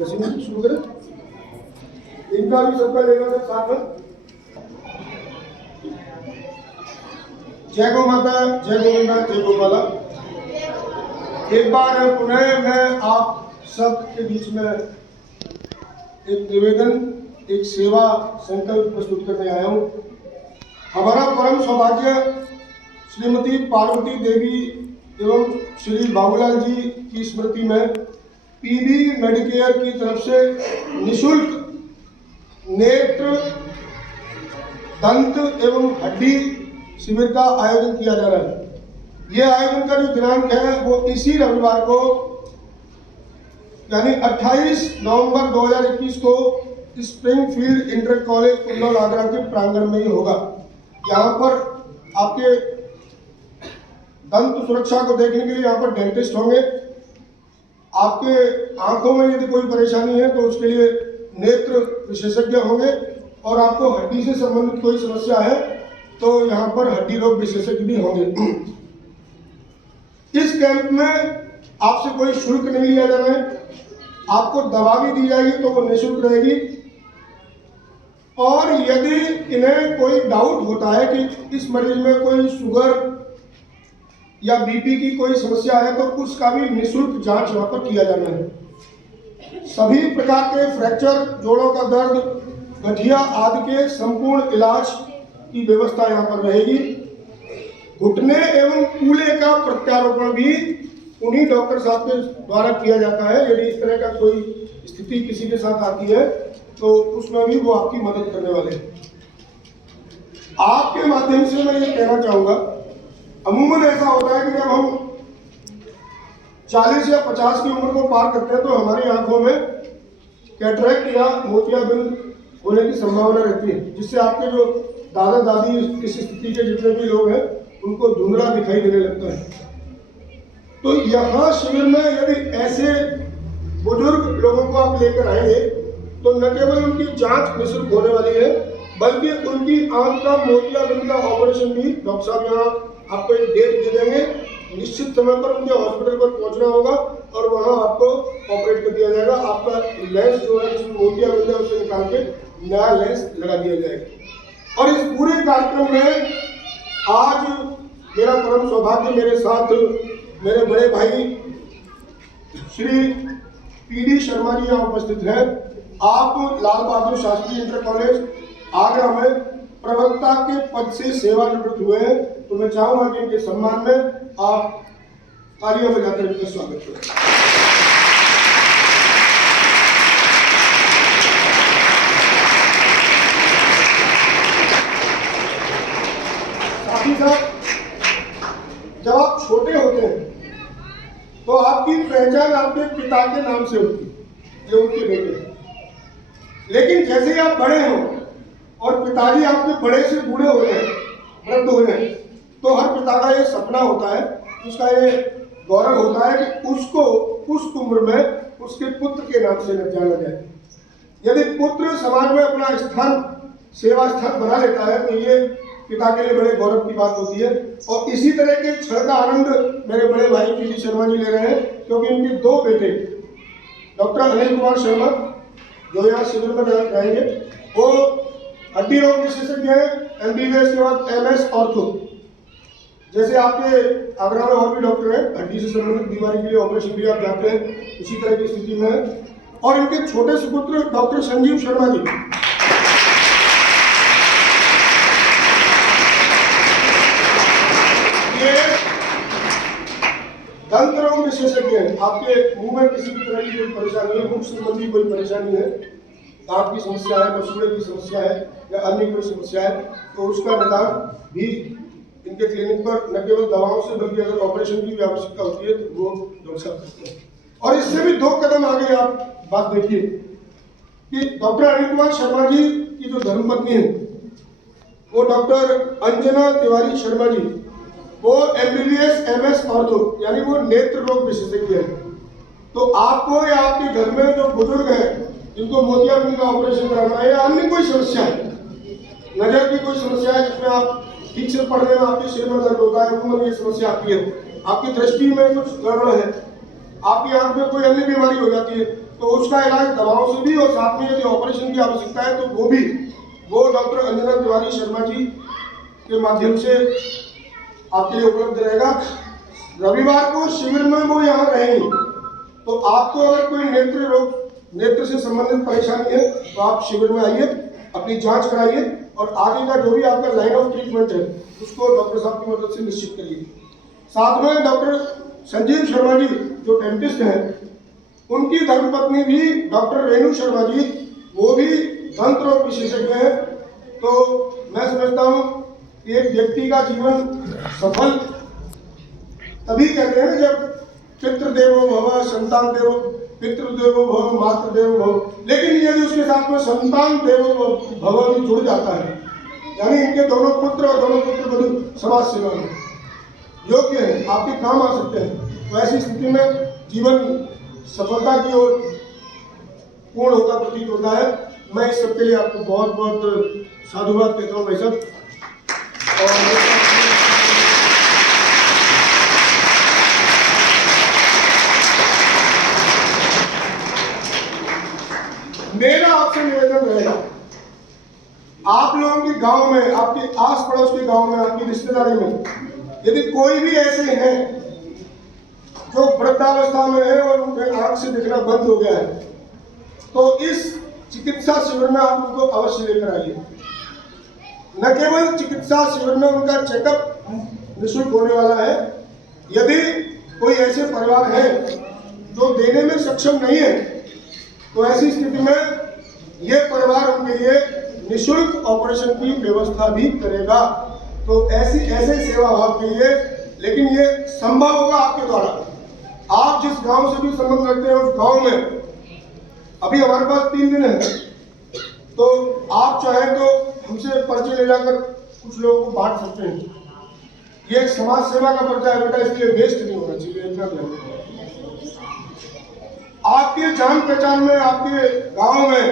वैसे में शुरू करें, इनका भी सबका लेना है साथ में। जय गौ माता, जय गोविंदा, जय गोपाला। एक बार पुनः मैं आप सब के बीच में एक निवेदन, एक सेवा संकल्प प्रस्तुत करने आया हूँ। हमारा परम सौभाग्य श्रीमती पार्वती देवी एवं श्री बाबूलाल जी की स्मृति में पीबी मेडिकेयर की तरफ से निःशुल्क नेत्र, दंत एवं हड्डी शिविर का आयोजन किया जा रहा है। यह आयोजन का जो दिनांक है वो इसी रविवार को यानी 28 नवंबर 2021 को Springfield inter college Kullu Agra के प्रांगण में ही होगा। यहाँ पर आपके दंत सुरक्षा को देखने के लिए यहाँ पर डेंटिस्ट होंगे। आपके आंखों में यदि कोई परेशानी है तो उसके लिए नेत्र विशेषज्ञ होंगे, और आपको हड्डी से संबंधित कोई समस्या है तो यहाँ पर हड्डी रोग विशेषज्ञ भी होंगे। इस कैंप में आपसे कोई शुल्क नहीं लिया जाना है। आपको दवा भी दी जाएगी तो वो निःशुल्क रहेगी, और यदि इन्हें कोई डाउट होता है कि इस मरीज में कोई शुगर या बीपी की कोई समस्या है तो उसका भी निःशुल्क जांच यहाँ पर किया जाना है। सभी प्रकार के फ्रैक्चर, जोड़ों का दर्द, गठिया आदि के संपूर्ण इलाज की व्यवस्था यहाँ पर रहेगी। घुटने एवं कूल्हे का प्रत्यारोपण भी उन्हीं डॉक्टर साहब के द्वारा किया जाता है। यदि इस तरह का कोई स्थिति किसी के साथ आती है तो उसमें भी वो आपकी मदद करने वाले हैं। आपके माध्यम से मैं ये कहना चाहूँगा, अमूमन ऐसा होता है कि जब हम 40 या 50 की उम्र को पार करते हैं तो हमारी आंखों में कैटरेक्ट या मोतियाबिंद होने की संभावना रहती है, जिससे आपके जो दादा दादी इस स्थिति के जितने भी लोग हैं उनको धुंधला दिखाई देने लगता है। तो यहाँ शिविर में यदि ऐसे बुजुर्ग लोगों को आप लेकर आएंगे तो न केवल उनकी जांच निःशुल्क होने वाली है, बल्कि उनकी आंख का मोतियाबिंद का ऑपरेशन भी डॉक्टर साहब यहाँ आपको एक डेट दे देंगे। निश्चित समय पर उनके हॉस्पिटल पर पहुंचना होगा और वहाँ आपको ऑपरेट कर दिया जाएगा। आपका लेंस जो है जिसमें मोतियाबिंद है उसे निकाल के नया लेंस लगा दिया जाएगा। और इस पूरे कार्यक्रम में आज मेरा परम सौभाग्य, मेरे साथ मेरे बड़े भाई श्री पीडी शर्मा जी यहाँ उपस्थित हैं। आप लाल बहादुर शास्त्री इंटर कॉलेज आगरा में प्रवक्ता के पद से सेवानिवृत्त हुए हैं, तो मैं चाहूंगा कि इनके सम्मान में आप तालियां बजाकर इनका स्वागत करें। साथ ही साथ जब आप छोटे होते हैं तो आपकी पहचान आपके पिता के नाम से होती है, जो उनके बेटे हैं। लेकिन जैसे ही आप बड़े हो और पिताजी आपके बड़े से बूढ़े हो गए, वृद्ध हो गए, तो हर पिता का ये सपना होता है, उसका ये गौरव होता है कि उसको उस उम्र में उसके पुत्र के नाम से जाना जाए। यदि पुत्र समाज में अपना स्थान, सेवा स्थान बना लेता है तो ये पिता के लिए बड़े गौरव की बात होती है। और इसी तरह के क्षण का आनंद मेरे बड़े भाई पीडी शर्मा जी ले रहे हैं, क्योंकि उनके दो बेटे डॉक्टर अनिल कुमार शर्मा जो यहाँ शिविर में रहेंगे, वो हड्डी रोग विशेषज्ञ हैं, MBBS के बाद MS ऑर्थो। जैसे आपके आगरा में और भी डॉक्टर हैं, हड्डी से संबंधित बीमारी के लिए ऑपरेशन के लिए आप जाते हैं, इसी तरह की स्थिति में है। और इनके छोटे सुपुत्र डॉक्टर संजीव शर्मा जी, ये दंत रोग विशेषज्ञ हैं। आपके मुंह में किसी भी तरह की कोई परेशानी है, मुख संबंधी कोई परेशानी है, दांत की समस्या है, मसूड़े की समस्या है या अन्य कोई समस्या है, तो उसका निदान भी इनके क्लिनिक पर न केवल दवाओं से बल्कि अगर ऑपरेशन की भी आवश्यकता होती है तो वो डॉक्टर साहब करते हैं। और इससे भी 2 कदम आगे आप बात देखिए कि डॉक्टर अनिल कुमार शर्मा जी की जो धर्मपत्नी है वो डॉक्टर अंजना तिवारी शर्मा जी, वो MBBS MS ऑर्थो यानी वो नेत्र रोग विशेषज्ञ है। तो आपको या आपके घर में जो बुजुर्ग है जिनको मोतियाबिंद का ऑपरेशन कराना है या अन्य कोई समस्या है, नजर की कोई समस्या है जिसमें आप ठीक से पढ़ने में आपके सिर में दर्द होता है, उम्र में ये समस्या आती है, आपकी दृष्टि में कुछ गड़बड़ है, आपकी आंख में कोई अन्य बीमारी हो जाती है, तो उसका इलाज दवाओं से भी और साथ में यदि ऑपरेशन की आवश्यकता है तो वो डॉक्टर अंजना तिवारी शर्मा जी के माध्यम से आपके लिए उपलब्ध रहेगा। रविवार को शिविर में वो यहाँ रहेंगे, तो आपको अगर कोई नेत्र से संबंधित परेशानी है तो आप शिविर में आइए, अपनी जांच कराइए और आगे का जो भी आपका लाइन ऑफ ट्रीटमेंट है उसको डॉक्टर साहब की मदद से निश्चित करिए। साथ में डॉक्टर संजीव शर्मा जी जो डेंटिस्ट हैं, उनकी धर्मपत्नी भी डॉक्टर रेणु शर्मा जी, वो भी दंत रोग विशेषज्ञ हैं। तो मैं समझता हूँ कि एक व्यक्ति का जीवन सफल तभी कहते हैं जब पितृदेवो भव, संतान देवो, पितृदेवो भव, मातृदेवो भव, लेकिन यदि उसके साथ में संतान देवो भव भी जुड़ जाता है, यानी इनके दोनों पुत्र और दोनों पुत्र बधू समाज सेवा में योग्य है, आपके काम आ सकते हैं, तो ऐसी स्थिति में जीवन सफलता की ओर पूर्ण होता प्रतीत होता है। मैं इस सबके लिए आपको बहुत बहुत साधुवाद कहता हूँ भाई साहब। और मेरा आपसे निवेदन रहेगा, आप लोगों के गांव में, आपके आस पड़ोस के गांव में, आपकी रिश्तेदारी में यदि कोई भी ऐसे हैं जो वृद्धावस्था में है और उनके आंख से दिखना बंद हो गया है, तो इस चिकित्सा शिविर में आप उनको अवश्य लेकर आइए। न केवल चिकित्सा शिविर में उनका चेकअप निःशुल्क होने वाला है, यदि कोई ऐसे परिवार है जो देने में सक्षम नहीं है तो ऐसी स्थिति में ये परिवार उनके लिए निःशुल्क ऑपरेशन की व्यवस्था भी करेगा। तो ऐसे सेवा भाव के लिए, लेकिन ये संभव होगा आपके द्वारा। आप जिस गांव से भी संबंध रखते हैं उस गांव में अभी हमारे पास 3 दिन है, तो आप चाहें तो हमसे पर्चे ले जाकर कुछ लोगों को बांट सकते हैं। ये समाज सेवा का पर्चा है बेटा, इसलिए वेस्ट नहीं होना चाहिए, इतना ध्यान रखना। आपके जान पहचान में, आपके गांव में,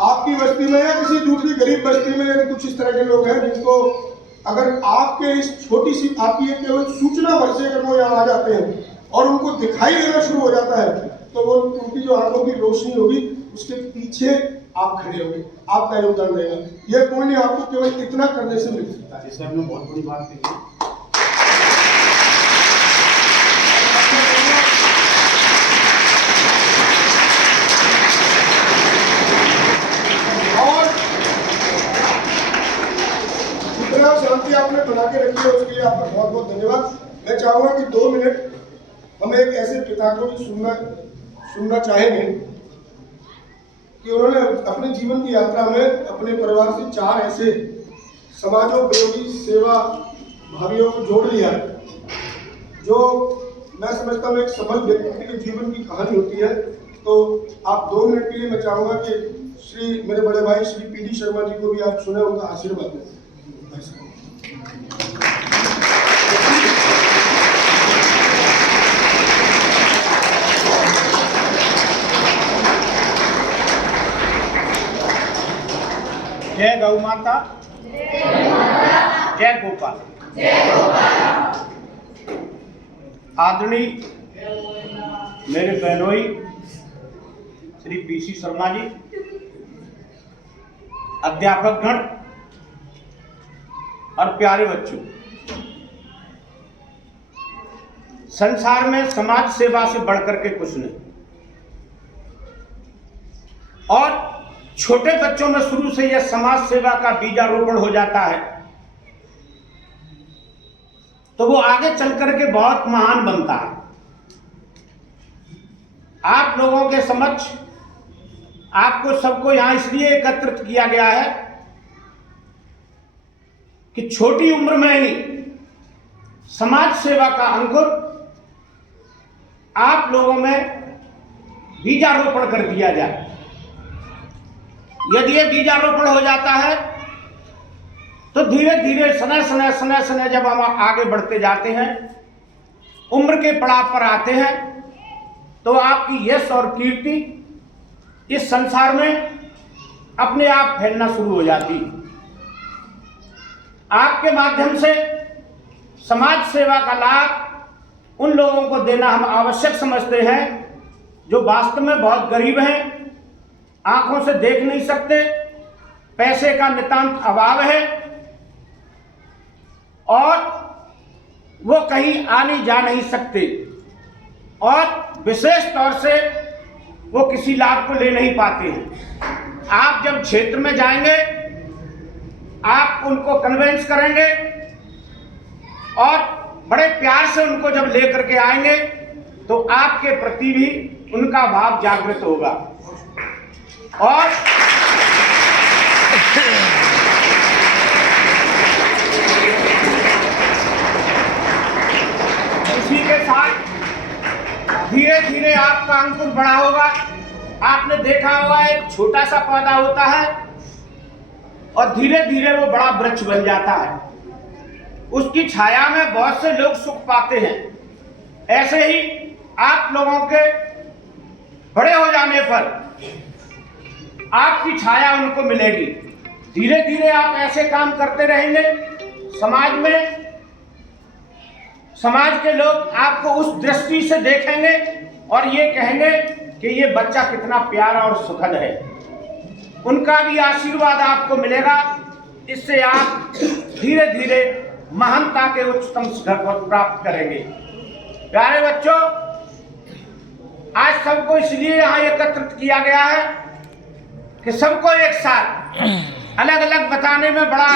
आपकी बस्ती में या किसी दूसरी गरीब बस्ती में यदि कुछ इस तरह के लोग हैं जिनको अगर आपके इस छोटी सी आपकी ये केवल सूचना भर से अगर वो यहाँ आ जाते हैं और उनको दिखाई देना शुरू हो जाता है, तो वो उनकी जो आंखों की रोशनी होगी उसके पीछे आप खड़े होंगे, आपका योगदान रहेगा। ये पुण्य आपको केवल इतना करने से मिल सकता है। इससे हमने बहुत बड़ी बात कही। शांति आपने बना के रखी है उसके लिए आपका बहुत बहुत धन्यवाद। मैं चाहूंगा कि 2 मिनट हम एक ऐसे पिता को भी सुनना चाहेंगे कि उन्होंने अपने जीवन की यात्रा में अपने परिवार से 4 ऐसे समाजोपयोगी सेवा भावियों को जोड़ लिया, जो मैं समझता हूँ एक सफल व्यक्ति के जीवन की कहानी होती है। तो आप 2 मिनट के लिए मैं चाहूंगा कि मेरे बड़े भाई श्री पीडी शर्मा जी को भी आप सुने, उनका आशीर्वाद दें। जय गौ माता, जय गोपाल। आदरणीय मेरे बहनोई श्री पीसी शर्मा जी, अध्यापक गण और प्यारे बच्चों, संसार में समाज सेवा से बढ़कर के कुछ नहीं। और छोटे बच्चों में शुरू से यह समाज सेवा का बीजारोपण हो जाता है तो वो आगे चल करके बहुत महान बनता है। आप लोगों के समक्ष आपको सबको यहां इसलिए एकत्रित किया गया है कि छोटी उम्र में ही समाज सेवा का अंकुर आप लोगों में बीजारोपण कर दिया जाए। यदि ये बीजारोपण हो जाता है तो धीरे धीरे समय जब हम आगे बढ़ते जाते हैं, उम्र के पड़ाव पर आते हैं, तो आपकी यश और कीर्ति इस संसार में अपने आप फैलना शुरू हो जाती। आपके माध्यम से समाज सेवा का लाभ उन लोगों को देना हम आवश्यक समझते हैं जो वास्तव में बहुत गरीब हैं, आंखों से देख नहीं सकते, पैसे का नितांत अभाव है और वो कहीं आने जा नहीं सकते और विशेष तौर से वो किसी लाभ को ले नहीं पाते हैं। आप जब क्षेत्र में जाएंगे, आप उनको कन्विंस करेंगे और बड़े प्यार से उनको जब लेकर के आएंगे तो आपके प्रति भी उनका भाव जागृत होगा। और इसी के साथ धीरे धीरे आपका अंकुर बड़ा होगा। आपने देखा होगा एक छोटा सा पौधा होता है और धीरे धीरे वो बड़ा वृक्ष बन जाता है। उसकी छाया में बहुत से लोग सुख पाते हैं। ऐसे ही आप लोगों के बड़े हो जाने पर आपकी छाया उनको मिलेगी। धीरे धीरे आप ऐसे काम करते रहेंगे, समाज में समाज के लोग आपको उस दृष्टि से देखेंगे और ये कहेंगे कि ये बच्चा कितना प्यारा और सुखद है। उनका भी आशीर्वाद आपको मिलेगा। इससे आप धीरे धीरे महानता के उच्चतम शिखर को प्राप्त करेंगे। प्यारे बच्चों, आज सबको इसलिए यहाँ एकत्रित किया गया है कि सबको एक साथ अलग अलग बताने में बड़ा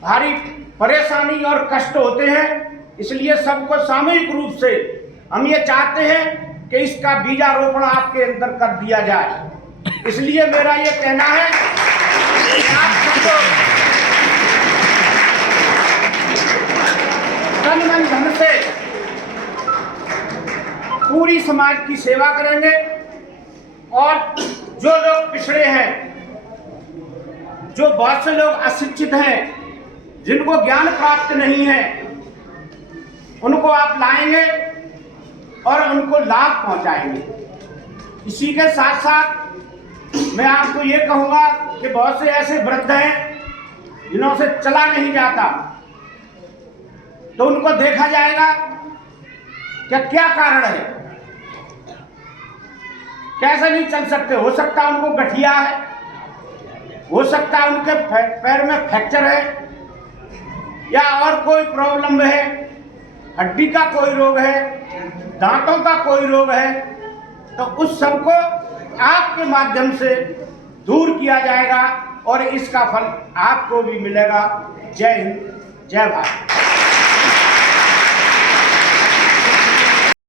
भारी परेशानी और कष्ट होते हैं। इसलिए सबको सामूहिक रूप से हम ये चाहते हैं कि इसका बीजारोपण आपके अंदर कर दिया जाए। इसलिए मेरा ये कहना है कि आप सबको तन मन धन से पूरी समाज की सेवा करेंगे और जो लोग पिछड़े हैं, जो बहुत से लोग अशिक्षित हैं, जिनको ज्ञान प्राप्त नहीं है, उनको आप लाएंगे और उनको लाभ पहुंचाएंगे। इसी के साथ साथ मैं आपको ये कहूंगा कि बहुत से ऐसे वृद्ध हैं जिन्हों से चला नहीं जाता, तो उनको देखा जाएगा कि क्या कारण है, कैसे नहीं चल सकते। हो सकता है उनको गठिया है, हो सकता है उनके पैर में फ्रैक्चर है या और कोई प्रॉब्लम है, हड्डी का कोई रोग है, दांतों का कोई रोग है, तो उस सबको आपके माध्यम से दूर किया जाएगा और इसका फल आपको भी मिलेगा। जय हिंद, जय भारत।